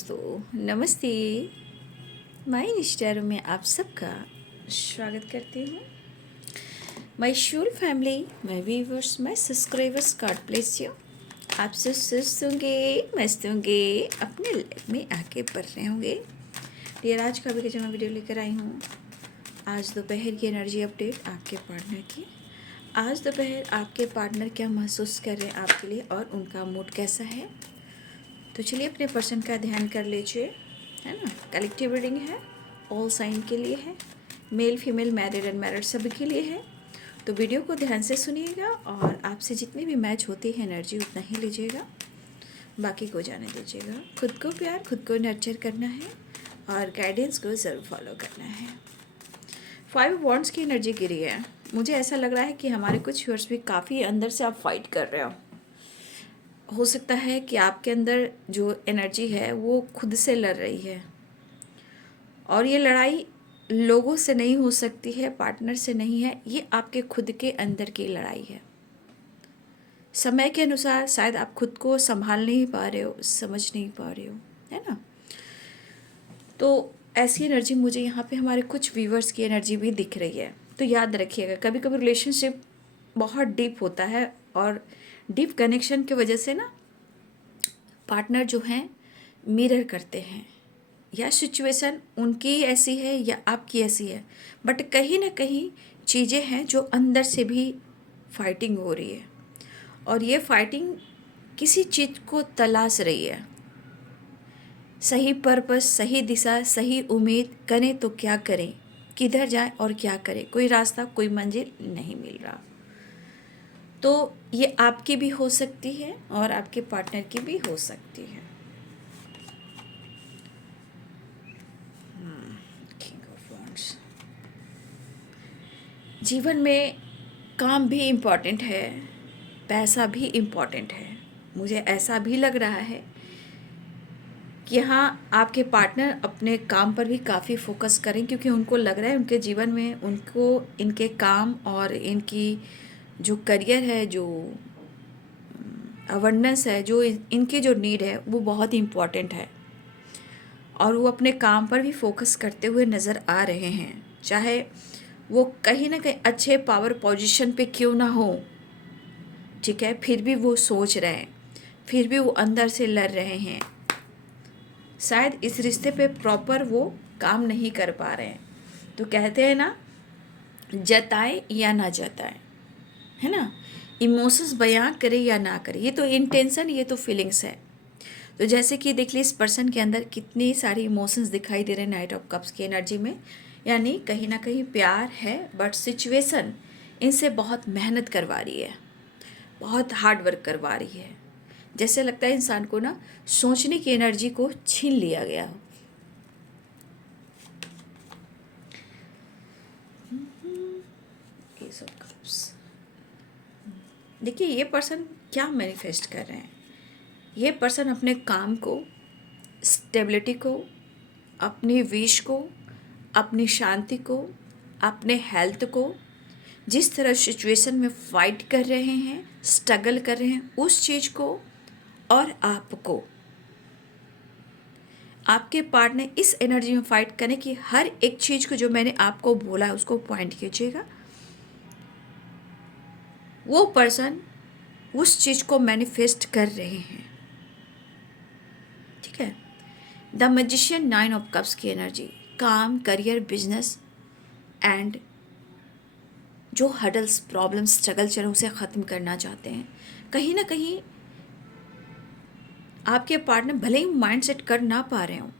दोस्तों, नमस्ते। माय रिश्तेदारों में आप सबका स्वागत करती हूँ। My Shool family, my viewers, my subscribers, God bless you. आप सब सुस्त होंगे, मस्त होंगे, अपने लाइफ में आगे बढ़ रहे होंगे। डियर, आज का भी जो मैं वीडियो लेकर आई हूँ, आज दोपहर की एनर्जी अपडेट आपके पार्टनर की। आज दोपहर आपके पार्टनर क्या महसूस कर रहे हैं आपके लिए और उनका मूड कैसा है। तो चलिए अपने पर्सन का ध्यान कर लीजिए, है ना। कलेक्टिव रीडिंग है, ऑल साइन के लिए है, मेल फीमेल मैरिड अनमैरिड सभी के लिए है। तो वीडियो को ध्यान से सुनिएगा और आपसे जितनी भी मैच होती है एनर्जी उतना ही लीजिएगा, बाकी को जाने दीजिएगा। खुद को प्यार, खुद को नर्चर करना है और गाइडेंस को ज़रूर फॉलो करना है। 5 वॉन्ड्स की एनर्जी गिरी है। मुझे ऐसा लग रहा है कि हमारे कुछ व्यूअर्स भी काफ़ी अंदर से आप फाइट कर रहे हो सकता है कि आपके अंदर जो एनर्जी है वो खुद से लड़ रही है और ये लड़ाई लोगों से नहीं हो सकती है, पार्टनर से नहीं है, ये आपके खुद के अंदर की लड़ाई है। समय के अनुसार शायद आप खुद को संभाल नहीं पा रहे हो, समझ नहीं पा रहे हो, है ना। तो ऐसी एनर्जी मुझे यहाँ पे हमारे कुछ व्यूवर्स की एनर्जी भी दिख रही है। तो याद रखिएगा, कभी कभी रिलेशनशिप बहुत डीप होता है और डीप कनेक्शन की वजह से ना पार्टनर जो हैं मिरर करते हैं, या सिचुएशन उनकी ऐसी है या आपकी ऐसी है, बट कहीं ना कहीं चीज़ें हैं जो अंदर से भी फाइटिंग हो रही है और ये फाइटिंग किसी चीज़ को तलाश रही है। सही पर्पस, सही दिशा, सही उम्मीद करें तो क्या करें, किधर जाएं और क्या करें, कोई रास्ता, कोई मंजिल नहीं मिल रहा। तो ये आपकी भी हो सकती है और आपके पार्टनर की भी हो सकती है। King of wands. जीवन में काम भी इम्पॉर्टेंट है, पैसा भी इम्पॉर्टेंट है। मुझे ऐसा भी लग रहा है कि हाँ, आपके पार्टनर अपने काम पर भी काफ़ी फोकस करें, क्योंकि उनको लग रहा है उनके जीवन में उनको इनके काम और इनकी जो करियर है, जो अवेयरनेस है, जो इनकी जो नीड है वो बहुत इम्पॉर्टेंट है और वो अपने काम पर भी फोकस करते हुए नज़र आ रहे हैं। चाहे वो कहीं ना कहीं अच्छे पावर पोजीशन पे क्यों ना हो, ठीक है, फिर भी वो सोच रहे हैं, फिर भी वो अंदर से लड़ रहे हैं। शायद इस रिश्ते पे प्रॉपर वो काम नहीं कर पा रहे हैं। तो कहते हैं ना, जताए या ना जताए, है ना, इमोशंस बयां करे या ना करे, ये तो इंटेंशन, ये तो फीलिंग्स है। तो जैसे कि देख ली इस पर्सन के अंदर कितनी सारी इमोशंस दिखाई दे रहे हैं नाइट ऑफ कप्स की एनर्जी में, यानी कहीं ना कहीं प्यार है, बट सिचुएशन इनसे बहुत मेहनत करवा रही है, बहुत हार्ड वर्क करवा रही है। जैसे लगता है इंसान को ना सोचने की एनर्जी को छीन लिया गया हो। S of cups. देखिए ये पर्सन क्या मैनिफेस्ट कर रहे हैं। ये पर्सन अपने काम को, स्टेबिलिटी को, अपनी विश को, अपनी शांति को, अपने हेल्थ को, जिस तरह सिचुएशन में फाइट कर रहे हैं, स्ट्रगल कर रहे हैं, उस चीज़ को और आपको, आपके पार्टनर इस एनर्जी में फाइट करने की हर एक चीज़ को जो मैंने आपको बोला है उसको पॉइंट कीजिएगा। वो पर्सन उस चीज़ को मैनिफेस्ट कर रहे हैं, ठीक है। द मैजिशियन, 9 ऑफ कप्स की एनर्जी, काम, करियर, बिजनेस एंड जो हडल्स, प्रॉब्लम्स, स्ट्रगल चल उसे ख़त्म करना चाहते हैं। कहीं ना कहीं आपके पार्टनर भले ही माइंड सेट कर ना पा रहे हों,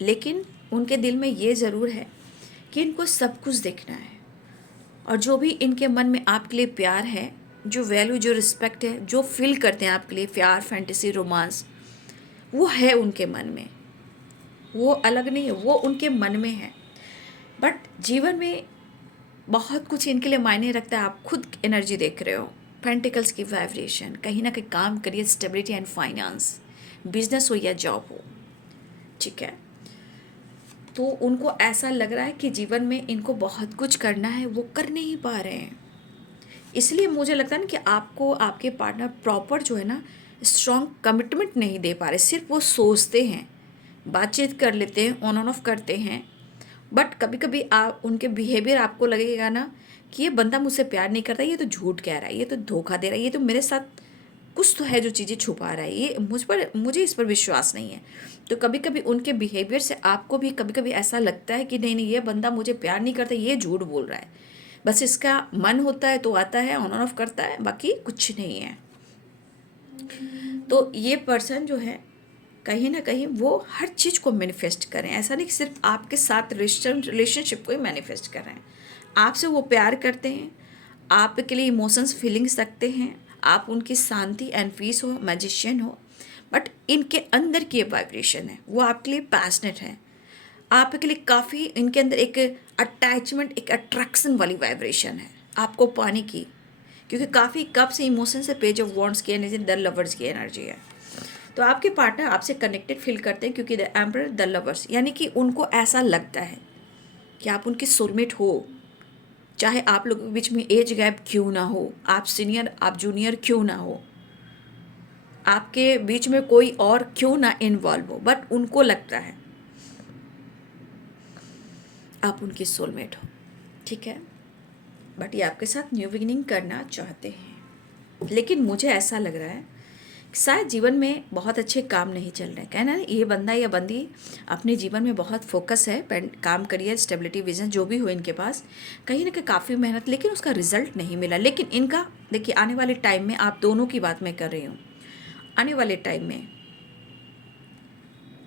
लेकिन उनके दिल में ये ज़रूर है कि इनको सब कुछ देखना है और जो भी इनके मन में आपके लिए प्यार है, जो वैल्यू, जो रिस्पेक्ट है, जो फील करते हैं आपके लिए, प्यार, फैंटेसी, रोमांस, वो है उनके मन में, वो अलग नहीं है, वो उनके मन में है। बट जीवन में बहुत कुछ इनके लिए मायने रखता है। आप खुद एनर्जी देख रहे हो, पेंटिकल्स की वाइब्रेशन, कहीं ना कहीं काम, career, stability and finance, business हो या जॉब हो, ठीक है। तो उनको ऐसा लग रहा है कि जीवन में इनको बहुत कुछ करना है, वो कर नहीं पा रहे हैं। इसलिए मुझे लगता है ना कि आपको आपके पार्टनर प्रॉपर जो है ना स्ट्रॉन्ग कमिटमेंट नहीं दे पा रहे, सिर्फ वो सोचते हैं, बातचीत कर लेते हैं, ऑन ऑफ करते हैं, बट कभी कभी आप उनके बिहेवियर आपको लगेगा ना कि ये बंदा मुझसे प्यार नहीं करता, ये तो झूठ कह रहा है, ये तो धोखा दे रहा है, ये तो मेरे साथ कुछ तो है जो चीज़ें छुपा रहा है, ये मुझे इस पर विश्वास नहीं है। तो कभी कभी उनके बिहेवियर से आपको भी कभी कभी ऐसा लगता है कि नहीं नहीं, ये बंदा मुझे प्यार नहीं करता, ये झूठ बोल रहा है, बस इसका मन होता है तो आता है, ऑन ऑफ करता है, बाकी कुछ नहीं है। तो ये पर्सन जो है कहीं ना कहीं वो हर चीज़ को मैनिफेस्ट करें, ऐसा नहीं कि सिर्फ आपके साथ रिलेशनशिप को ही मैनिफेस्ट कर रहे हैं, आपसे वो प्यार करते हैं, आपके लिए इमोशंस फीलिंग्स रखते हैं, आप उनकी शांति एंड पीस हो, मैजिशियन हो, बट इनके अंदर की वाइब्रेशन है वो आपके लिए पैशनेट है, आपके लिए काफ़ी इनके अंदर एक अटैचमेंट, एक अट्रैक्शन वाली वाइब्रेशन है आपको पाने की, क्योंकि काफ़ी कब से इमोशन से पेज ऑफ वॉन्ड्स की एनर्जी द लवर्स की एनर्जी है। तो आपके पार्टनर आपसे कनेक्टेड फील करते हैं क्योंकि द एम्परर द लवर्स, यानी कि उनको ऐसा लगता है कि आप उनकी सोलमेट हो, चाहे आप लोगों के बीच में एज गैप क्यों ना हो, आप सीनियर आप जूनियर क्यों ना हो, आपके बीच में कोई और क्यों ना इन्वॉल्व हो, बट उनको लगता है आप उनकी सोलमेट हो, ठीक है। बट ये आपके साथ न्यू बिगिनिंग करना चाहते हैं, लेकिन मुझे ऐसा लग रहा है शायद जीवन में बहुत अच्छे काम नहीं चल रहे हैं, कहना ना ये बंदा या बंदी अपने जीवन में बहुत फोकस है, काम करियर स्टेबिलिटी विजन जो भी हो इनके पास, कहीं ना कहीं काफ़ी मेहनत, लेकिन उसका रिजल्ट नहीं मिला। लेकिन इनका देखिए आने वाले टाइम में, आप दोनों की बात मैं कर रही हूँ, आने वाले टाइम में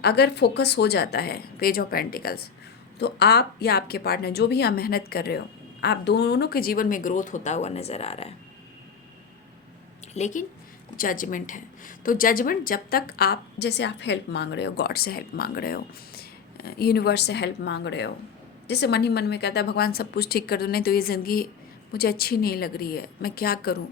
अगर फोकस हो जाता है पेज ऑफ पेंटिकल्स, तो आप या आपके पार्टनर जो भी यहाँ मेहनत कर रहे हो, आप दोनों के जीवन में ग्रोथ होता हुआ नज़र आ रहा है। लेकिन जजमेंट है, तो जजमेंट जब तक आप, जैसे आप हेल्प मांग रहे हो, गॉड से हेल्प मांग रहे हो, यूनिवर्स से हेल्प मांग रहे हो, जैसे मन ही मन में कहता है भगवान सब कुछ ठीक कर दो, नहीं तो ये ज़िंदगी मुझे अच्छी नहीं लग रही है, मैं क्या करूँ,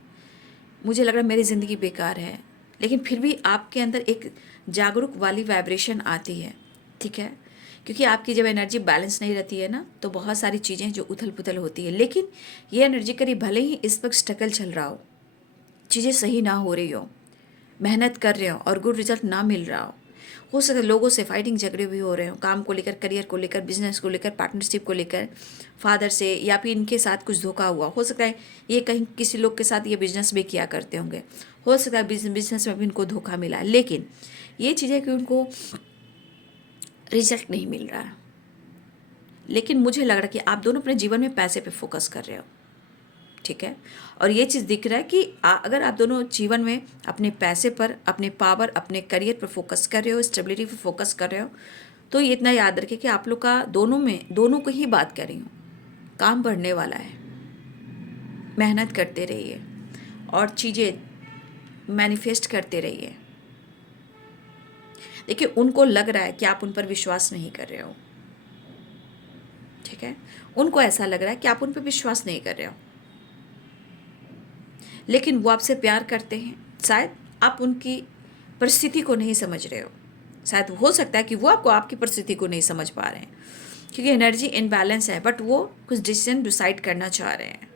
मुझे लग रहा है मेरी ज़िंदगी बेकार है, लेकिन फिर भी आपके अंदर एक जागरूक वाली वाइब्रेशन आती है, ठीक है, क्योंकि आपकी जब एनर्जी बैलेंस नहीं रहती है ना, तो बहुत सारी चीज़ें जो उथल पुथल होती है। लेकिन ये एनर्जी करीब भले ही इस वक्त स्ट्रगल चल रहा हो, चीज़ें सही ना हो रही हो, मेहनत कर रहे हो और गुड रिजल्ट ना मिल रहा हो सकता है लोगों से फाइटिंग झगड़े भी हो रहे हो, काम को लेकर, करियर को लेकर, बिजनेस को लेकर, पार्टनरशिप को लेकर, फादर से, या फिर इनके साथ कुछ धोखा हुआ हो सकता है, ये कहीं किसी लोग के साथ ये बिजनेस भी किया करते होंगे, हो सकता है बिजनेस में भी इनको धोखा मिला, लेकिन ये चीज़ें कि उनको रिजल्ट नहीं मिल रहा है। लेकिन मुझे लग रहा है कि आप दोनों अपने जीवन में पैसे पे फोकस कर रहे हो, ठीक है, और ये चीज़ दिख रहा है कि अगर आप दोनों जीवन में अपने पैसे पर, अपने पावर, अपने करियर पर फोकस कर रहे हो, स्टेबिलिटी पर फोकस कर रहे हो, तो ये इतना याद रखें कि आप लोग का दोनों को ही बात कर रही हूँ, काम बढ़ने वाला है, मेहनत करते रहिए और चीज़ें मैनिफेस्ट करते रहिए। देखिए उनको लग रहा है कि आप उन पर विश्वास नहीं कर रहे हो, ठीक है, उनको ऐसा लग रहा है कि आप उन पर विश्वास नहीं कर रहे हो, लेकिन वो आपसे प्यार करते हैं, शायद आप उनकी परिस्थिति को नहीं समझ रहे हो, शायद हो सकता है कि वो आपकी परिस्थिति को नहीं समझ पा रहे हैं, क्योंकि एनर्जी इनबैलेंस है, बट वो कुछ डिसीजन डिसाइड करना चाह रहे हैं,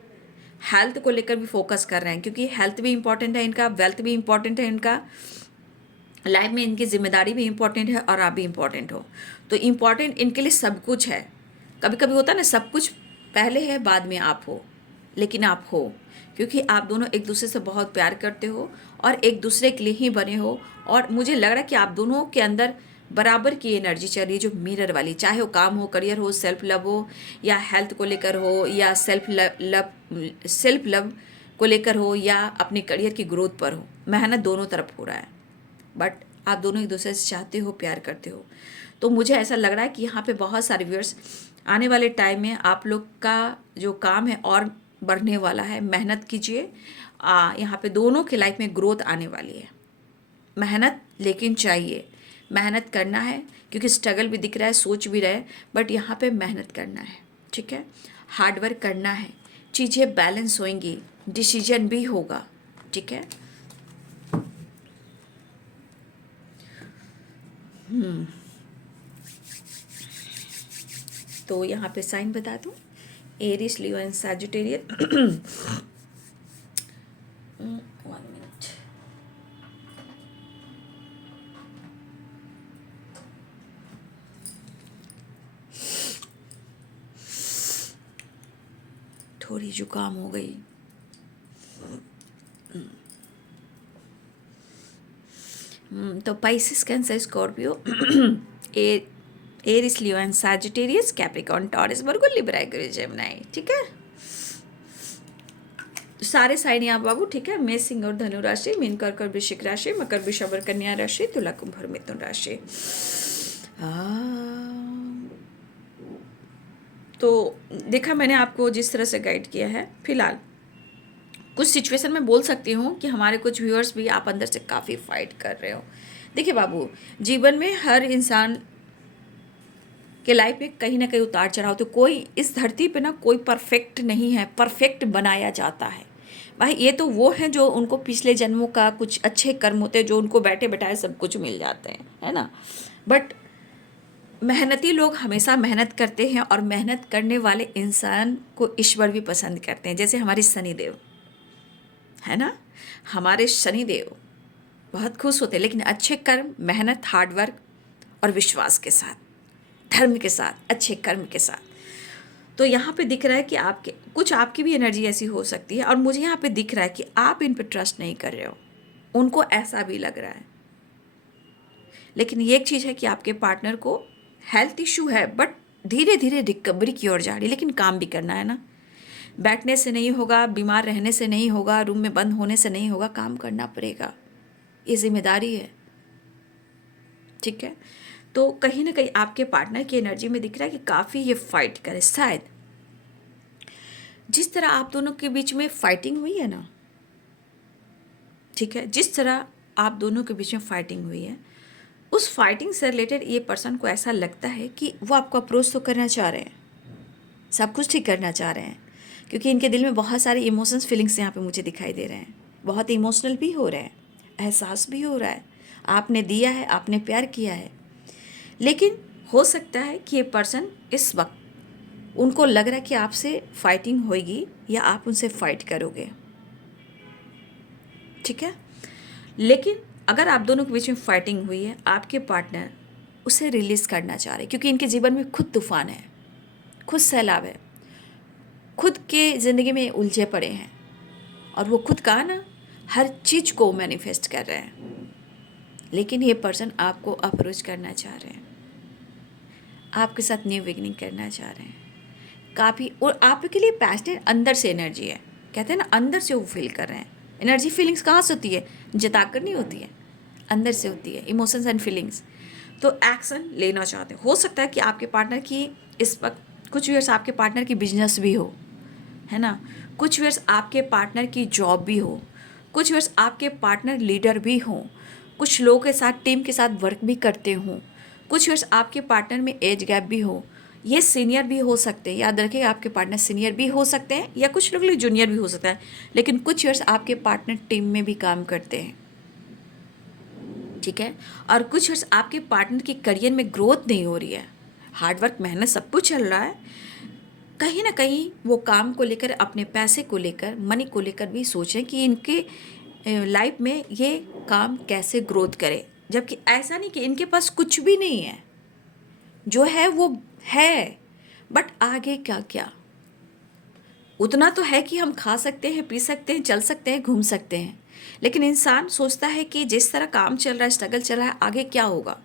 हेल्थ को लेकर भी फोकस कर रहे हैं, क्योंकि हेल्थ भी इंपॉर्टेंट है इनका, वेल्थ भी इंपॉर्टेंट है इनका, लाइफ में इनकी जिम्मेदारी भी इंपॉर्टेंट है और आप भी इंपॉर्टेंट हो, तो इम्पॉर्टेंट इनके लिए सब कुछ है। कभी कभी होता है ना, सब कुछ पहले है बाद में आप हो, लेकिन आप हो, क्योंकि आप दोनों एक दूसरे से बहुत प्यार करते हो और एक दूसरे के लिए ही बने हो, और मुझे लग रहा है कि आप दोनों के अंदर बराबर की एनर्जी चल रही है, जो मिरर वाली, चाहे वो काम हो, करियर हो, सेल्फ लव हो, या हेल्थ को लेकर हो, या सेल्फ लव को लेकर हो, या अपने करियर की ग्रोथ पर हो, मेहनत दोनों तरफ हो रहा है, बट आप दोनों एक दूसरे से चाहते हो, प्यार करते हो। तो मुझे ऐसा लग रहा है कि यहाँ पे बहुत सारे व्यूअर्स, आने वाले टाइम में आप लोग का जो काम है और बढ़ने वाला है, मेहनत कीजिए, यहाँ पे दोनों के लाइफ में ग्रोथ आने वाली है, मेहनत लेकिन चाहिए, मेहनत करना है, क्योंकि स्ट्रगल भी दिख रहा है, सोच भी रहे, बट यहाँ पे मेहनत करना है, ठीक है, हार्डवर्क करना है, चीज़ें बैलेंस होंगी, डिसीजन भी होगा, ठीक है। तो यहाँ पे साइन बता दूँ, Aries, Leo and Sagittarius. 1 minute. थोड़ी जुकाम हो गई। तो Pisces, Cancer, Scorpio, Aries, Leo and Sagittarius, Capricorn, Taurus, Virgo, Libra, Aquarius, Gemini. ठीक है, सारे साइन यहाँ बाबू। ठीक है, मेष, सिंह और धनु राशि, मीन, कर्क और वृश्चिक राशि, मकर, वृषभ और कन्या राशि, तुला, कुंभ और मिथुन राशि। तो देखा मैंने आपको जिस तरह से गाइड किया है। फिलहाल कुछ सिचुएशन में बोल सकती हूँ कि हमारे कुछ व्यूअर्स भी आप अंदर से काफ़ी फाइट कर रहे हो। देखिए बाबू, जीवन में हर इंसान के लाइफ में कहीं ना कहीं उतार चढ़ाव, तो कोई इस धरती पे ना कोई परफेक्ट नहीं है, परफेक्ट बनाया जाता है। भाई ये तो वो हैं जो उनको पिछले जन्मों का कुछ अच्छे कर्म होते हैं, जो उनको बैठे बैठाए सब कुछ मिल जाते हैं, है ना। बट मेहनती लोग हमेशा मेहनत करते हैं, और मेहनत करने वाले इंसान को ईश्वर भी पसंद करते हैं। जैसे हमारे शनिदेव है ना, हमारे शनिदेव बहुत खुश होते हैं, लेकिन अच्छे कर्म, मेहनत, हार्डवर्क और विश्वास के साथ, धर्म के साथ, अच्छे कर्म के साथ। तो यहाँ पे दिख रहा है कि आपकी भी एनर्जी ऐसी हो सकती है, और मुझे यहाँ पे दिख रहा है कि आप इन पे ट्रस्ट नहीं कर रहे हो, उनको ऐसा भी लग रहा है। लेकिन ये एक चीज़ है कि आपके पार्टनर को हेल्थ इशू है, बट धीरे धीरे रिकवरी की ओर जा रही है। लेकिन काम भी करना है ना, बैठने से नहीं होगा, बीमार रहने से नहीं होगा, रूम में बंद होने से नहीं होगा, काम करना पड़ेगा, ये जिम्मेदारी है। ठीक है, तो कहीं ना कहीं आपके पार्टनर की एनर्जी में दिख रहा है कि काफ़ी ये फाइट करे। शायद जिस तरह आप दोनों के बीच में फाइटिंग हुई है ना, ठीक है, जिस तरह आप दोनों के बीच में फाइटिंग हुई है, उस फाइटिंग से रिलेटेड ये पर्सन को ऐसा लगता है कि वो आपको अप्रोच तो करना चाह रहे हैं, सब कुछ ठीक करना चाह रहे हैं, क्योंकि इनके दिल में बहुत सारे इमोशंस, फीलिंग्स यहाँ पे मुझे दिखाई दे रहे हैं। बहुत इमोशनल भी हो रहे हैं, एहसास भी हो रहा है, आपने दिया है, आपने प्यार किया है। लेकिन हो सकता है कि ये पर्सन इस वक्त उनको लग रहा है कि आपसे फाइटिंग होगी या आप उनसे फाइट करोगे। ठीक है, लेकिन अगर आप दोनों के बीच में फाइटिंग हुई है, आपके पार्टनर उसे रिलीज़ करना चाह रहे हैं, क्योंकि इनके जीवन में खुद तूफान है, खुद सैलाब है, खुद के ज़िंदगी में उलझे पड़े हैं, और वो खुद का ना हर चीज़ को मैनिफेस्ट कर रहे हैं। लेकिन ये पर्सन आपको अप्रोच करना चाह रहे हैं, आपके साथ न्यू बिगिनिंग करना चाह रहे हैं काफ़ी, और आपके लिए पैशनेट अंदर से एनर्जी है। कहते हैं ना, अंदर से वो फील कर रहे हैं। एनर्जी फीलिंग्स कहाँ से होती है? जताकर नहीं होती है, अंदर से होती है, इमोशंस एंड फीलिंग्स। तो एक्शन लेना चाहते हैं। हो सकता है कि आपके पार्टनर की इस वक्त कुछ ईयर्स आपके पार्टनर की बिजनेस भी हो, है ना, कुछ ईयर्स आपके पार्टनर की जॉब भी हो, कुछ ईयर्स आपके पार्टनर लीडर भी हों, कुछ लोगों के साथ टीम के साथ वर्क भी करते हों, कुछ ईयर्स आपके पार्टनर में एज गैप भी हो। ये सीनियर भी हो सकते हैं, याद रखिए, आपके पार्टनर सीनियर भी हो सकते हैं, या कुछ लोग जूनियर भी हो सकता है। लेकिन कुछ ईयर्स आपके पार्टनर टीम में भी काम करते हैं, ठीक है, और कुछ ईयर्स आपके पार्टनर की करियर में ग्रोथ नहीं हो रही है, हार्डवर्क, मेहनत सब कुछ चल रहा है, कहीं ना कहीं वो काम को लेकर, अपने पैसे को लेकर, मनी को लेकर भी सोचें कि इनके लाइफ में ये काम कैसे ग्रोथ करे। जबकि ऐसा नहीं कि इनके पास कुछ भी नहीं है, जो है वो है, बट आगे क्या क्या, उतना तो है कि हम खा सकते हैं, पी सकते हैं, चल सकते हैं, घूम सकते हैं। लेकिन इंसान सोचता है कि जिस तरह काम चल रहा है, स्ट्रगल चल रहा है, आगे क्या होगा,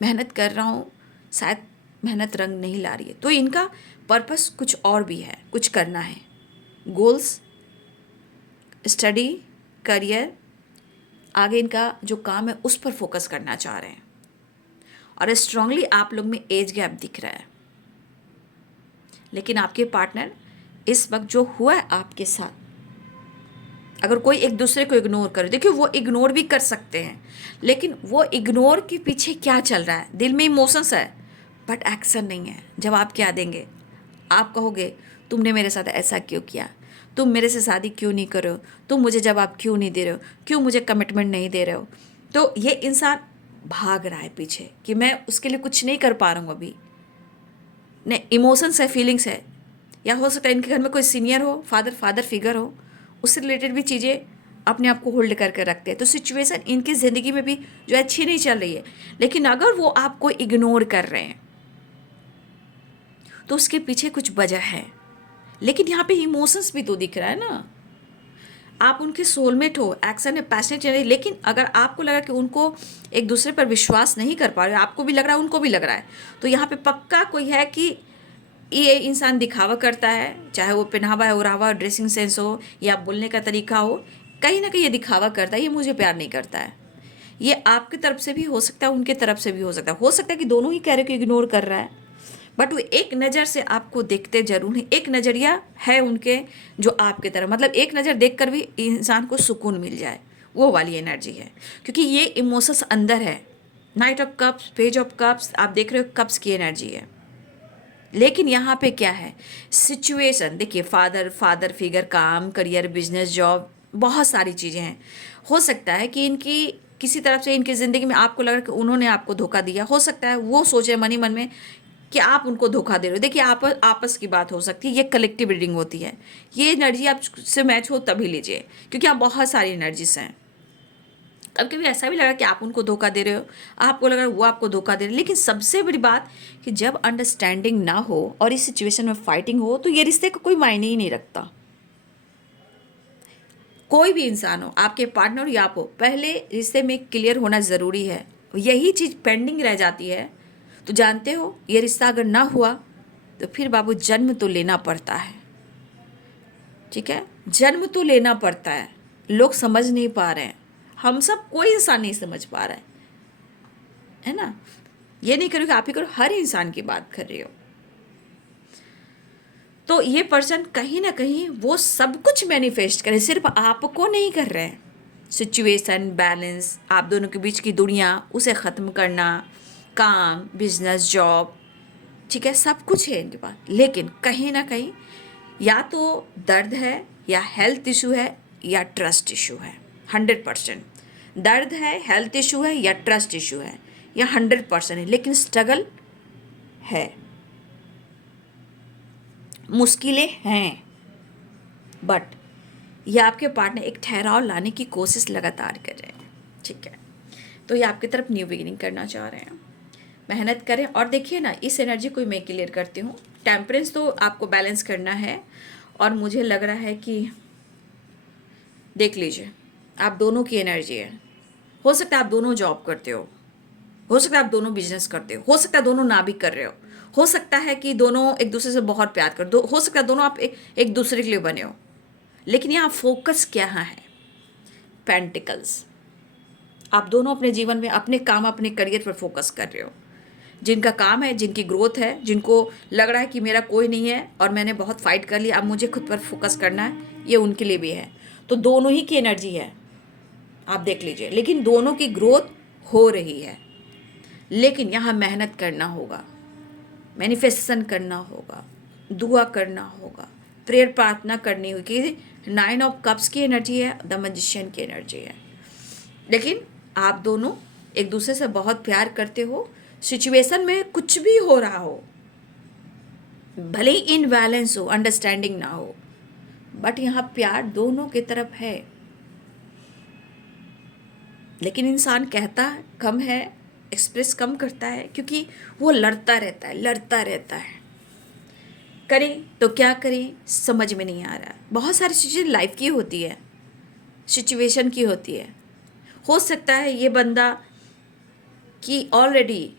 मेहनत कर रहा हूँ, शायद मेहनत रंग नहीं ला रही है। तो इनका पर्पस कुछ और भी है, कुछ करना है, गोल्स, स्टडी, करियर, आगे इनका जो काम है उस पर फोकस करना चाह रहे हैं। और स्ट्रांगली आप लोग में एज गैप दिख रहा है। लेकिन आपके पार्टनर इस वक्त जो हुआ है आपके साथ, अगर कोई एक दूसरे को इग्नोर करे, देखिए वो इग्नोर भी कर सकते हैं, लेकिन वो इग्नोर के पीछे क्या चल रहा है, दिल में इमोशंस है बट एक्शन नहीं है। जवाब क्या देंगे? आप कहोगे तुमने मेरे साथ ऐसा क्यों किया, तुम मेरे से शादी क्यों नहीं कर रहे हो, तुम मुझे जवाब क्यों नहीं दे रहे हो, क्यों मुझे कमिटमेंट नहीं दे रहे हो। तो ये इंसान भाग रहा है पीछे कि मैं उसके लिए कुछ नहीं कर पा रहा हूँ अभी। नहीं, इमोशंस है, फीलिंग्स है, या हो सकता है इनके घर में कोई सीनियर हो, फादर फिगर हो, उससे रिलेटेड भी चीज़ें अपने आप को होल्ड करके रखते हैं। तो सिचुएशन इनकी ज़िंदगी में भी जो अच्छी नहीं चल रही है, लेकिन अगर वो आपको इग्नोर कर रहे हैं तो उसके पीछे कुछ वजह है। लेकिन यहाँ पे इमोशंस भी तो दिख रहा है ना। आप उनके सोलमेट हो, एक्शन है, पैशनेट है, लेकिन अगर आपको लगा कि उनको एक दूसरे पर विश्वास नहीं कर पा रहे, आपको भी लग रहा है उनको भी लग रहा है, तो यहाँ पे पक्का कोई है कि ये इंसान दिखावा करता है, चाहे वो पहनावा ओढ़ावा ड्रेसिंग सेंस हो या बोलने का तरीका हो, कहीं ना कहीं ये दिखावा करता है, ये मुझे प्यार नहीं करता है। ये आपकी तरफ से भी हो सकता है, उनके तरफ से भी हो सकता है कि दोनों ही कह रहे को इग्नोर कर रहा है, बट वो एक नज़र से आपको देखते जरूर हैं, एक नज़रिया है उनके जो आपके तरफ, मतलब एक नज़र देख कर भी इंसान को सुकून मिल जाए, वो वाली एनर्जी है, क्योंकि ये इमोशंस अंदर है। Night of cups, page of cups, आप देख रहे हो कप्स की एनर्जी है। लेकिन यहाँ पे क्या है, सिचुएशन देखिए, फादर फिगर, काम, करियर, बिजनेस, जॉब, बहुत सारी चीज़ें हैं। हो सकता है कि इनकी किसी तरफ से इनकी ज़िंदगी में आपको लगा कि उन्होंने आपको धोखा दिया, हो सकता है वो सोचे मन ही मन में कि आप उनको धोखा दे रहे हो। देखिए, आपस की बात हो सकती है, ये कलेक्टिव रीडिंग होती है। ये एनर्जी आप से मैच हो तभी लीजिए, क्योंकि आप बहुत सारी एनर्जीज हैं। कभी कभी ऐसा भी लगा कि आप उनको धोखा दे रहे हो, आपको लगा वो आपको धोखा दे रहे हैं, लेकिन सबसे बड़ी बात कि जब अंडरस्टैंडिंग ना हो और इस सिचुएशन में फाइटिंग हो, तो ये रिश्ते का कोई मायने ही नहीं रखता। कोई भी इंसान हो, आपके पार्टनर या आप हो, पहले रिश्ते में क्लियर होना ज़रूरी है। यही चीज़ पेंडिंग रह जाती है, तो जानते हो ये रिश्ता अगर ना हुआ तो फिर बाबू जन्म तो लेना पड़ता है। ठीक है, जन्म तो लेना पड़ता है। लोग समझ नहीं पा रहे हैं, हम सब, कोई इंसान नहीं समझ पा रहा है ना। ये नहीं करो कि आप ही करो, हर इंसान की बात कर रही हो। तो ये पर्सन कहीं ना कहीं वो सब कुछ मैनिफेस्ट करे, सिर्फ आपको नहीं कर रहे हैं। सिचुएशन, बैलेंस, आप दोनों के बीच की दुनिया, उसे ख़त्म करना, काम, बिजनेस, जॉब, ठीक है, सब कुछ है इनके पास। लेकिन कहीं ना कहीं या तो दर्द है, या हेल्थ इशू है, या ट्रस्ट इशू है। 100% दर्द है, हेल्थ इशू है, या ट्रस्ट इशू है, या 100% है। लेकिन स्ट्रगल है, मुश्किलें हैं, बट ये आपके पार्टनर एक ठहराव लाने की कोशिश लगातार कर रहे हैं। ठीक है, तो ये आपकी तरफ न्यू बिगिनिंग करना चाह रहे हैं। मेहनत करें। और देखिए ना, इस एनर्जी को मैं क्लियर करती हूँ। टेम्परेंस तो आपको बैलेंस करना है, और मुझे लग रहा है कि देख लीजिए, आप दोनों की एनर्जी है। हो सकता है आप दोनों जॉब करते हो सकता है आप दोनों बिजनेस करते हो सकता है दोनों ना भी कर रहे हो सकता है कि दोनों एक दूसरे से बहुत प्यार कर दो, हो सकता है दोनों आप एक दूसरे के लिए बने हो। लेकिन यहाँ फोकस क्या है? पेंटिकल्स। आप दोनों अपने जीवन में अपने काम, अपने करियर पर फोकस कर रहे हो। जिनका काम है, जिनकी ग्रोथ है, जिनको लग रहा है कि मेरा कोई नहीं है और मैंने बहुत फाइट कर लिया, अब मुझे खुद पर फोकस करना है, ये उनके लिए भी है। तो दोनों ही की एनर्जी है, आप देख लीजिए। लेकिन दोनों की ग्रोथ हो रही है, लेकिन यहाँ मेहनत करना होगा, मैनिफेस्टेशन करना होगा, दुआ करना होगा, प्रेयर प्रार्थना करनी होगी। 9 ऑफ कप्स की एनर्जी है, द मैजिशियन की एनर्जी है। लेकिन आप दोनों एक दूसरे से बहुत प्यार करते हो। सिचुएशन में कुछ भी हो रहा हो, भले ही इनबैलेंस हो, अंडरस्टैंडिंग ना हो, बट यहाँ प्यार दोनों की तरफ है। लेकिन इंसान कहता कम है, एक्सप्रेस कम करता है, क्योंकि वो लड़ता रहता है। करें तो क्या करें, समझ में नहीं आ रहा। बहुत सारी चीज़ें लाइफ की होती है, सिचुएशन की होती है। हो सकता है ये बंदा कि ऑलरेडी,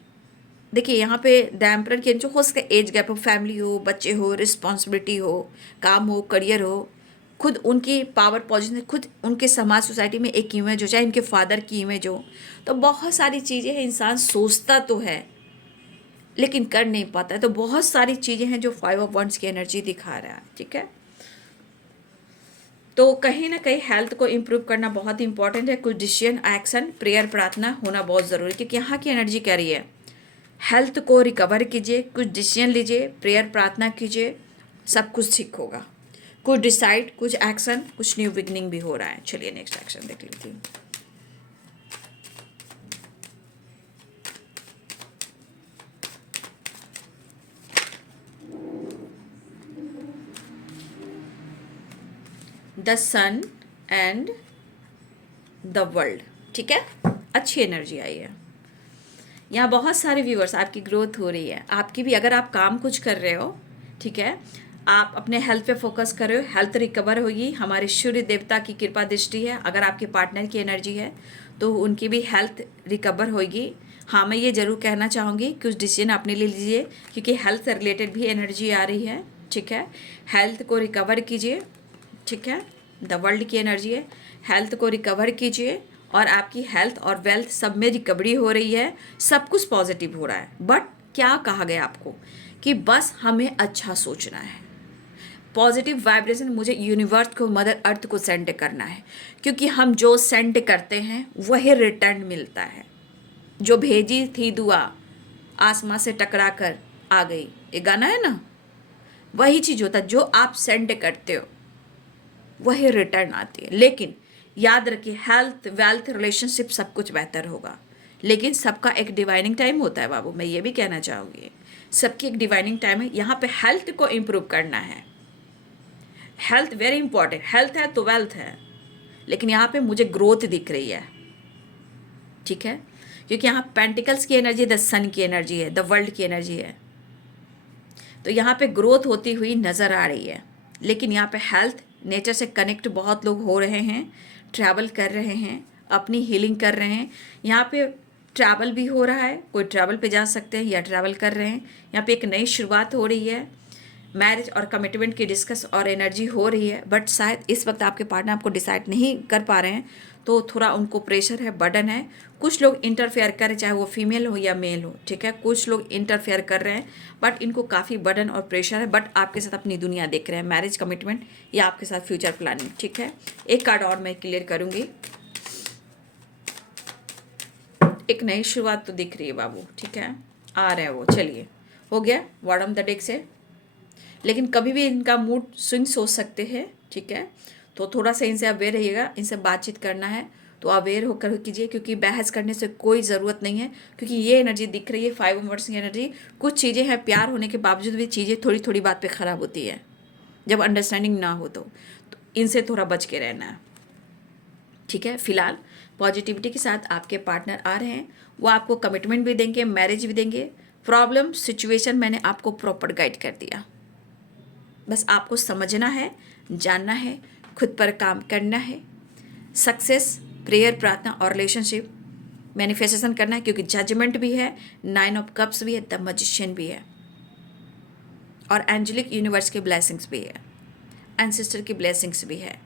देखिए यहाँ पे द एम्परर के जो हो सकता है एज गैप हो, फैमिली हो, बच्चे हो, रिस्पॉन्सिबिलिटी हो, काम हो, करियर हो, खुद उनकी पावर पोजीशन, खुद उनके समाज सोसाइटी में एक इमेज हो, चाहे इनके फादर की इमेज हो। तो बहुत सारी चीज़ें हैं, इंसान सोचता तो है लेकिन कर नहीं पाता है। तो बहुत सारी चीज़ें हैं जो 5 ऑफ वंड्स की एनर्जी दिखा रहा है। ठीक है, तो कहीं ना कहीं हेल्थ को इम्प्रूव करना बहुत इंपॉर्टेंट है। कुछ डिसीजन, एक्शन, प्रेयर, प्रार्थना होना बहुत ज़रूरी है, क्योंकि यहाँ की एनर्जी कह रही है हेल्थ को रिकवर कीजिए, कुछ डिसीजन लीजिए, प्रेयर प्रार्थना कीजिए, सब कुछ ठीक होगा। कुछ डिसाइड, कुछ एक्शन, कुछ न्यू बिगनिंग भी हो रहा है। चलिए नेक्स्ट एक्शन देख लेती हूँ। The sun and the world. ठीक है, अच्छी एनर्जी आई है। यहाँ बहुत सारे व्यूअर्स, आपकी ग्रोथ हो रही है, आपकी भी। अगर आप काम कुछ कर रहे हो, ठीक है, आप अपने हेल्थ पे फोकस कर रहे हो, हेल्थ रिकवर होगी, हमारे सूर्य देवता की कृपा दृष्टि है। अगर आपके पार्टनर की एनर्जी है तो उनकी भी हेल्थ रिकवर होगी। हाँ, मैं ये ज़रूर कहना चाहूँगी कुछ डिसीजन अपने ले लीजिए, क्योंकि हेल्थ से रिलेटेड भी एनर्जी आ रही है, ठीक है। हेल्थ को रिकवर कीजिए, ठीक है। द वर्ल्ड की एनर्जी है, हेल्थ को रिकवर कीजिए और आपकी हेल्थ और वेल्थ सब में रिकवरी हो रही है, सब कुछ पॉजिटिव हो रहा है। बट क्या कहा गया आपको कि बस हमें अच्छा सोचना है, पॉजिटिव वाइब्रेशन मुझे यूनिवर्स को, मदर अर्थ को सेंड करना है, क्योंकि हम जो सेंड करते हैं वही रिटर्न मिलता है। जो भेजी थी दुआ आसमां से टकरा कर आ गई, ये गाना है ना, वही चीज़ होता है। जो आप सेंड करते हो वही रिटर्न आती है। लेकिन याद रखिए, हेल्थ वेल्थ रिलेशनशिप सब कुछ बेहतर होगा, लेकिन सबका एक डिवाइनिंग टाइम होता है बाबू। मैं ये भी कहना चाहूँगी, सबकी एक डिवाइनिंग टाइम है। यहाँ पे हेल्थ को इम्प्रूव करना है, हेल्थ वेरी इंपॉर्टेंट। हेल्थ है तो वेल्थ है, लेकिन यहाँ पे मुझे ग्रोथ दिख रही है, ठीक है, क्योंकि यहाँ पेंटिकल्स की एनर्जी द सन की एनर्जी है, द वर्ल्ड की एनर्जी है। तो यहाँ पे ग्रोथ होती हुई नज़र आ रही है। लेकिन यहाँ पे हेल्थ, नेचर से कनेक्ट बहुत लोग हो रहे हैं, ट्रैवल कर रहे हैं, अपनी हीलिंग कर रहे हैं। यहाँ पे ट्रैवल भी हो रहा है, कोई ट्रैवल पे जा सकते हैं या ट्रैवल कर रहे हैं। यहाँ पे एक नई शुरुआत हो रही है, मैरिज और कमिटमेंट की डिस्कस और एनर्जी हो रही है। बट शायद इस वक्त आपके पार्टनर आपको डिसाइड नहीं कर पा रहे हैं, तो थोड़ा उनको प्रेशर है, बर्डन है। कुछ लोग इंटरफेयर कर रहे हैं, चाहे वो फीमेल हो या मेल हो, ठीक है। कुछ लोग इंटरफेयर कर रहे हैं, बट इनको काफ़ी बर्डन और प्रेशर है। बट आपके साथ अपनी दुनिया देख रहे हैं, मैरिज कमिटमेंट या आपके साथ फ्यूचर प्लानिंग, ठीक है। एक कार्ड और मैं क्लियर करूँगी। एक नई शुरुआत तो दिख रही है बाबू, ठीक है, आ रहे हैं वो। चलिए, हो गया बॉटम द डेक से। लेकिन कभी भी इनका मूड स्विंग्स हो सकते हैं, ठीक है। तो थोड़ा सा इनसे अवेयर रहिएगा, इनसे बातचीत करना है तो अवेयर होकर कीजिए, क्योंकि बहस करने से कोई ज़रूरत नहीं है। क्योंकि ये एनर्जी दिख रही है 5 वर्ड्स की एनर्जी। कुछ चीज़ें हैं, प्यार होने के बावजूद भी चीज़ें थोड़ी थोड़ी बात पे ख़राब होती है, जब अंडरस्टैंडिंग ना हो तो इनसे थोड़ा बच के रहना है, ठीक है। फिलहाल पॉजिटिविटी के साथ आपके पार्टनर आ रहे हैं, वो आपको कमिटमेंट भी देंगे, मैरिज भी देंगे। प्रॉब्लम सिचुएशन मैंने आपको प्रॉपर गाइड कर दिया, बस आपको समझना है, जानना है, खुद पर काम करना है। सक्सेस, प्रेयर, प्रार्थना और रिलेशनशिप मैनिफेस्टेशन करना है, क्योंकि जजमेंट भी है, 9 ऑफ कप्स भी है, द मैजिशियन भी है, और एंजेलिक यूनिवर्स की ब्लेसिंग्स भी है, एंसेस्टर की ब्लेसिंग्स भी है।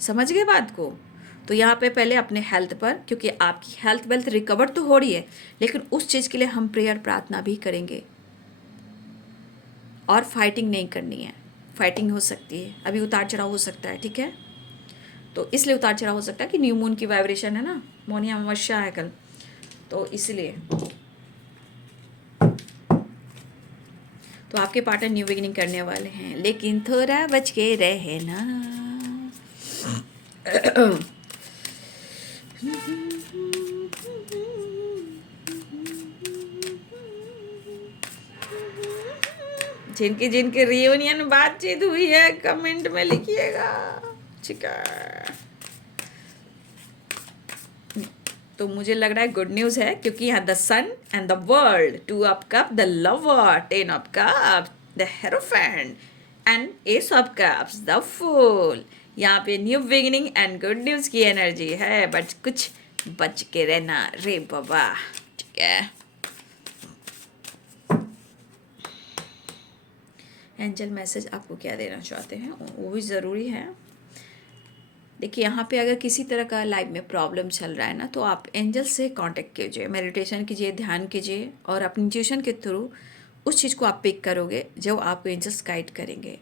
समझ गए बात को? तो यहाँ पे पहले अपने हेल्थ पर, क्योंकि आपकी हेल्थ वेल्थ रिकवर तो हो रही है, लेकिन उस चीज़ के लिए हम प्रेयर प्रार्थना भी करेंगे। और फाइटिंग नहीं करनी है, फाइटिंग हो सकती है, अभी उतार चढ़ाव हो सकता है, ठीक है। तो इसलिए उतार चढ़ाव हो सकता है कि न्यू मून की वाइब्रेशन है ना, मौनी अमावस्या है कल, तो इसलिए। तो आपके पार्टनर न्यू बिगिनिंग करने वाले हैं, लेकिन थोड़ा बच के रहना। जिनकी जिनकी रियूनियन बातचीत हुई है कमेंट में लिखिएगा, ठीक है। तो मुझे लग रहा है गुड न्यूज़ है, क्योंकि यहाँ the sun and the world, 2 of cup the lover, 10 of cup the hierophant and ace of cups the fool. यहाँ पे new beginning and good news की एनर्जी है, बट कुछ बच के रहना रे बाबा, ठीक है। एंजल मैसेज आपको क्या देना चाहते हैं वो भी ज़रूरी है। देखिए, यहाँ पे अगर किसी तरह का लाइफ में प्रॉब्लम चल रहा है ना, तो आप एंजल से कांटेक्ट कीजिए, मेडिटेशन कीजिए, ध्यान कीजिए, और अपनी इंट्यूशन के थ्रू उस चीज़ को आप पिक करोगे जो आपको एंजल्स गाइड करेंगे।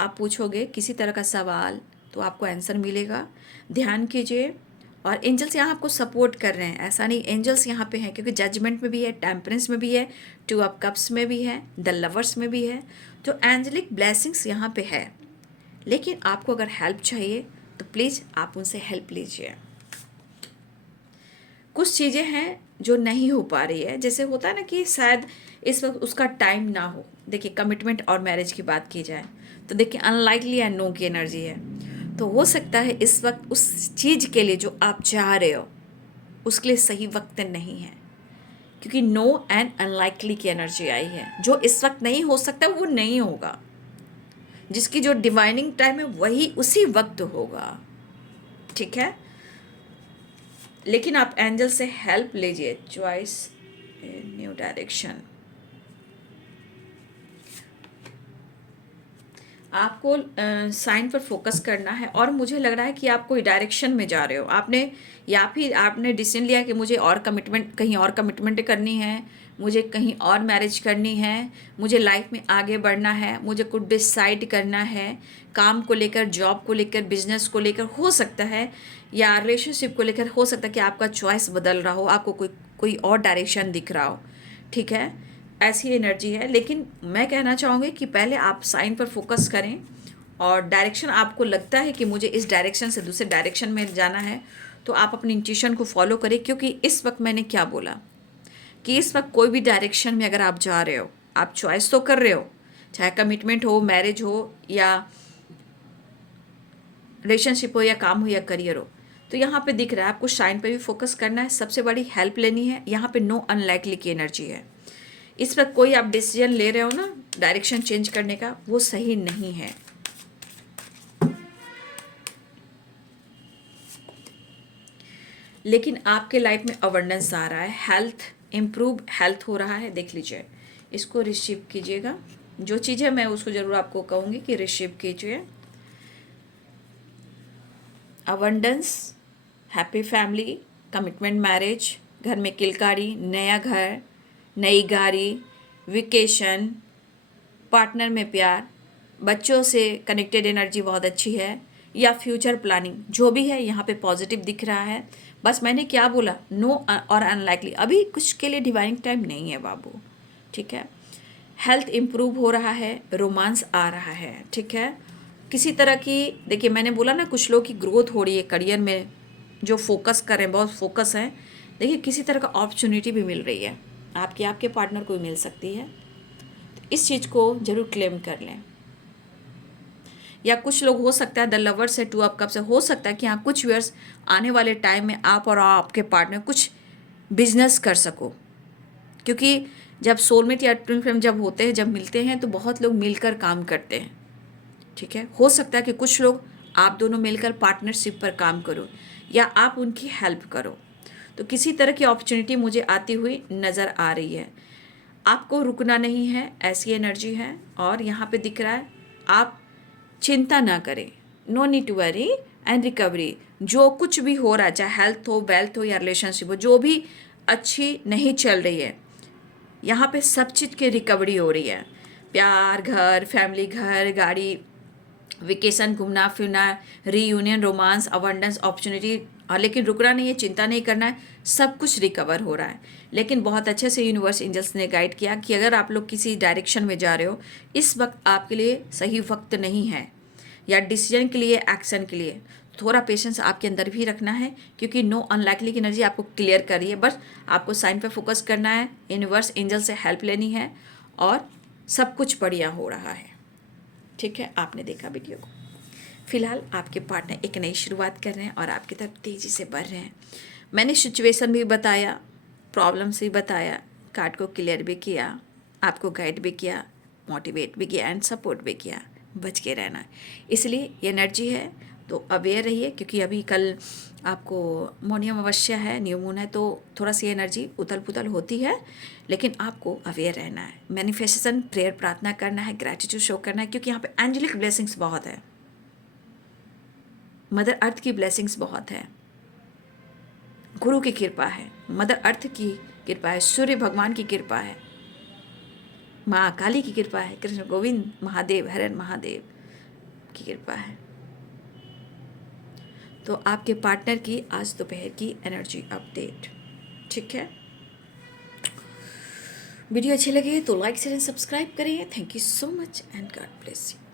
आप पूछोगे किसी तरह का सवाल तो आपको आंसर मिलेगा। ध्यान कीजिए, और एंजल्स यहाँ आपको सपोर्ट कर रहे हैं, ऐसा नहीं, एंजल्स यहाँ पे हैं, क्योंकि जजमेंट में भी है, टेम्परेंस में भी है, 2 ऑफ कप्स में भी है, द लवर्स में भी है। तो एंजलिक ब्लेसिंग्स यहाँ पे है। लेकिन आपको अगर हेल्प चाहिए तो प्लीज़ आप उनसे हेल्प लीजिए। कुछ चीज़ें हैं जो नहीं हो पा रही है, जैसे होता है ना कि शायद इस वक्त उसका टाइम ना हो। देखिए, कमिटमेंट और मैरिज की बात की जाए तो देखिए अनलाइकली एंड नो की एनर्जी है। तो हो सकता है इस वक्त उस चीज़ के लिए जो आप चाह रहे हो उसके लिए सही वक्त नहीं है, क्योंकि नो एंड अनलाइकली की एनर्जी आई है। जो इस वक्त नहीं हो सकता वो नहीं होगा, जिसकी जो डिवाइनिंग टाइम है वही उसी वक्त होगा, ठीक है। लेकिन आप एंजल से हेल्प लीजिए, चॉइस न्यू डायरेक्शन। आपको साइन पर फोकस करना है और मुझे लग रहा है कि आप कोई डायरेक्शन में जा रहे हो, आपने या फिर आपने डिसीजन लिया कि मुझे और कमिटमेंट, कहीं और कमिटमेंट करनी है, मुझे कहीं और मैरिज करनी है, मुझे लाइफ में आगे बढ़ना है, मुझे कुछ डिसाइड करना है, काम को लेकर, जॉब को लेकर, बिजनेस को लेकर हो सकता है, या रिलेशनशिप को लेकर हो सकता है कि आपका चॉइस बदल रहा हो, आपको कोई और डायरेक्शन दिख रहा हो, ठीक है। ऐसी एनर्जी है। लेकिन मैं कहना चाहूँगी कि पहले आप साइन पर फोकस करें, और डायरेक्शन आपको लगता है कि मुझे इस डायरेक्शन से दूसरे डायरेक्शन में जाना है, तो आप अपनी इंट्यूशन को फॉलो करें। क्योंकि इस वक्त मैंने क्या बोला कि इस वक्त कोई भी डायरेक्शन में अगर आप जा रहे हो, आप चॉइस तो कर रहे हो, चाहे कमिटमेंट हो, मैरिज हो, या रिलेशनशिप हो, या काम हो, या करियर हो, तो यहाँ पे दिख रहा है आपको शाइन पे भी फोकस करना है, सबसे बड़ी हेल्प लेनी है। यहाँ पे नो अनलाइकली की एनर्जी है। इस वक्त कोई आप डिसीजन ले रहे हो ना डायरेक्शन चेंज करने का, वो सही नहीं है। लेकिन आपके लाइफ में अवेंडेंस आ रहा है, हेल्थ इम्प्रूव, हेल्थ हो रहा है, देख लीजिए। इसको रिसीव कीजिएगा, जो चीज़ें मैं उसको ज़रूर आपको कहूँगी कि रिसीव कीजिए। Abundance, happy family, commitment marriage, घर में किलकारी, नया घर, नई गाड़ी, वेकेशन, पार्टनर में प्यार, बच्चों से कनेक्टेड एनर्जी बहुत अच्छी है, या फ्यूचर प्लानिंग, जो भी है यहाँ पे पॉजिटिव दिख रहा है। बस मैंने क्या बोला, नो और अनलाइकली, अभी कुछ के लिए डिवाइनिंग टाइम नहीं है बाबू, ठीक है। हेल्थ इम्प्रूव हो रहा है, रोमांस आ रहा है, ठीक है। किसी तरह की, देखिए मैंने बोला ना, कुछ लोग की ग्रोथ हो रही है करियर में, जो फोकस कर रहे हैं, बहुत फोकस है। देखिए किसी तरह का अपॉर्चुनिटी भी मिल रही है, आपके पार्टनर को मिल सकती है। इस चीज़ को जरूर क्लेम कर लें। या कुछ लोग हो सकता है द लवर से टू अप कप से, हो सकता है कि हाँ कुछ ईयर्स आने वाले टाइम में आप और आपके पार्टनर कुछ बिजनेस कर सको। क्योंकि जब सोलमेट या ट्विन फ्लेम जब होते हैं, जब मिलते हैं, तो बहुत लोग मिलकर काम करते हैं, ठीक है। हो सकता है कि कुछ लोग आप दोनों मिलकर पार्टनरशिप पर काम करो, या आप उनकी हेल्प करो। तो किसी तरह की अपॉर्चुनिटी मुझे आती हुई नज़र आ रही है। आपको रुकना नहीं है, ऐसी एनर्जी है। और यहाँ पे दिख रहा है, आप चिंता ना करें, no need to worry and recovery. जो कुछ भी हो रहा है, चाहे हेल्थ हो, वेल्थ हो, या रिलेशनशिप हो, जो भी अच्छी नहीं चल रही है, यहाँ पे सब चीज़ की रिकवरी हो रही है। प्यार, घर, फैमिली, घर, गाड़ी, वेकेशन, घूमना फिरना, रीयूनियन, रोमांस, अबंडेंस, अपॉर्चुनिटी। लेकिन रुकना नहीं है, चिंता नहीं करना है, सब कुछ रिकवर हो रहा है। लेकिन बहुत अच्छे से यूनिवर्स एंजल्स ने गाइड किया कि अगर आप लोग किसी डायरेक्शन में जा रहे हो, इस वक्त आपके लिए सही वक्त नहीं है, या डिसीजन के लिए, एक्शन के लिए। थोड़ा पेशेंस आपके अंदर भी रखना है, क्योंकि नो अनलाइकली की एनर्जी आपको क्लियर कर रही है। बस आपको साइन पे फोकस करना है, यूनिवर्स एंजल से हेल्प लेनी है, और सब कुछ बढ़िया हो रहा है, ठीक है। आपने देखा वीडियो को। फिलहाल आपके पार्टनर एक नई शुरुआत कर रहे हैं और आपकी तरफ तेज़ी से बढ़ रहे हैं। मैंने सिचुएशन भी बताया, प्रॉब्लम्स भी बताया, कार्ड को क्लियर भी किया, आपको गाइड भी किया, मोटिवेट भी किया, एंड सपोर्ट भी किया। बच के रहना है, इसलिए ये एनर्जी है, तो अवेयर रहिए। क्योंकि अभी कल आपको मौनी अमावस्या है, न्यू मून है, तो थोड़ा सी एनर्जी उथल पुथल होती है, लेकिन आपको अवेयर रहना है। मैनिफेस्टेशन, प्रेयर, प्रार्थना करना है, ग्रैटिट्यूड शो करना है, क्योंकि यहाँ पे एंजेलिक ब्लेसिंग्स बहुत है, मदर अर्थ की ब्लेसिंग्स बहुत है, गुरु की कृपा है, मदर अर्थ की कृपा है, सूर्य भगवान की कृपा है, माँ काली की कृपा है, कृष्ण गोविंद महादेव, हरण महादेव की कृपा है। तो आपके पार्टनर की आज दोपहर की एनर्जी अपडेट, ठीक है। वीडियो अच्छी लगे तो लाइक शेयर एंड सब्सक्राइब करें। Thank you so much and God bless you.